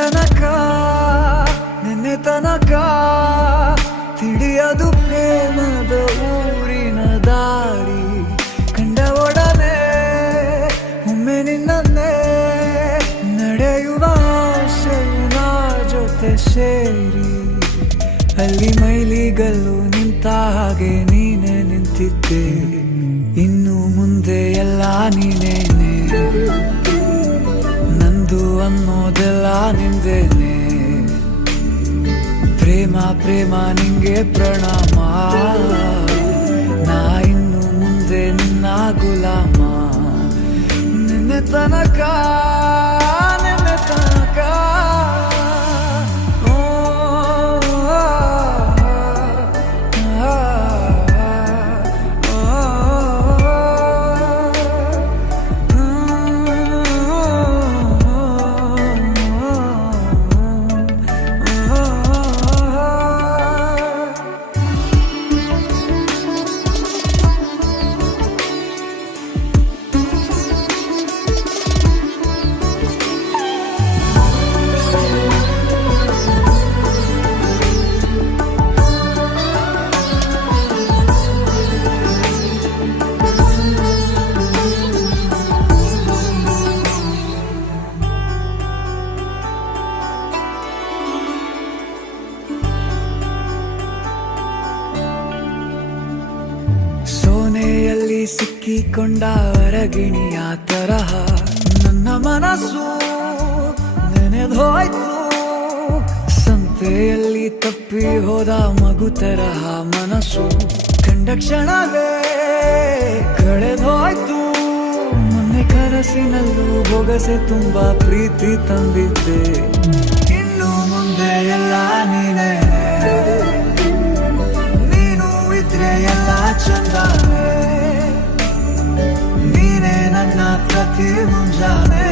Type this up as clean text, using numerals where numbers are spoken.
ತನಕ ನಿನ್ನೆ ತನಕ ತಿಳಿಯದು ಪ್ರೇಮದ ಊರಿನ ದಾರಿ ಕಂಡ ಒಡನೆ ಒಮ್ಮೆ ನಿನ್ನೇ ನಡೆಯುವ ಆಸೆಯ ಜೊತೆ ಸೇರಿ ಅಲ್ಲಿ ಮೈಲಿಗಲ್ಲು ನಿಂತ ಹಾಗೆ ನೀನೆ ನಿಂತಿದ್ದೆ ಇನ್ನು ಮುಂದೆ ಎಲ್ಲ ನೀನೇನೆ ನಂದು ಅನ್ನೋದೆಲ್ಲ ನಿಂದೇನೆ ಪ್ರೇಮ ಪ್ರೇಮ ನಿಂಗೆ ಪ್ರಣಾಮ ನಾ ಇನ್ನು ಮುಂದೆ ನಿನ್ನ ಗುಲಾಮ ನಿನ್ನೆ ತನಕ ನಿನ್ನೆ ತನಕ ಸೋನೆಯಲ್ಲಿ ಸಿಕ್ಕಿಕೊಂಡ ಹೊರಗಿಣಿಯ ತರಹ ನನ್ನ ಮನಸ್ಸು ನೆನೆದೋಯ್ತು ಸಂತೆಯಲ್ಲಿ ತಪ್ಪಿ ಹೋದ ಮಗು ತರಹ ಮನಸ್ಸು ಕಂಡ ಕ್ಷಣವೇ ಕಳೆದೋಯ್ತು ಮೊನ್ನೆ ಕನಸಿನಲ್ಲೂ ಬೊಗಸೆ ತುಂಬಾ ಪ್ರೀತಿ ತಂದಿದ್ದೆ ಇನ್ನು ಮುಂದೆ ಎಲ್ಲ ನೀನೇ ಎಲ್ಲ ಚಂದಾನೆ ನೀನೇ ನನ್ನ ಪ್ರತಿ ಮುಂಜಾನೆ